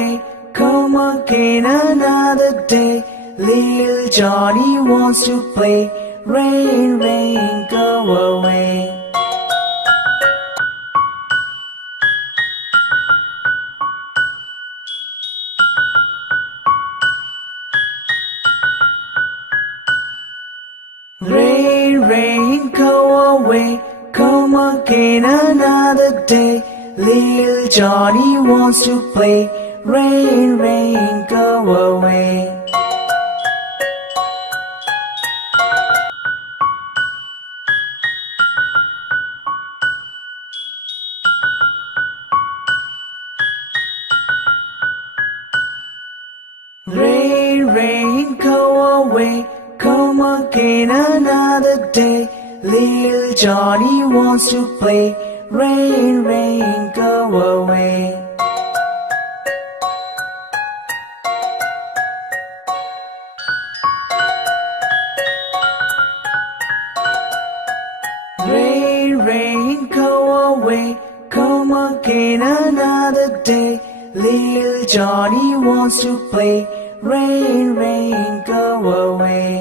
away, come again another day. Little Johnny wants to play. Rain, rain, go away. Rain, rain, go away, come again another day. Little Johnny wants to play. Rain, rain, go away. Rain, rain, go away, come again another day. Little Johnny wants to play. Rain, rain, go away. Rain, rain, go away, come again another day. Little Johnny wants to play. Rain, rain, go away.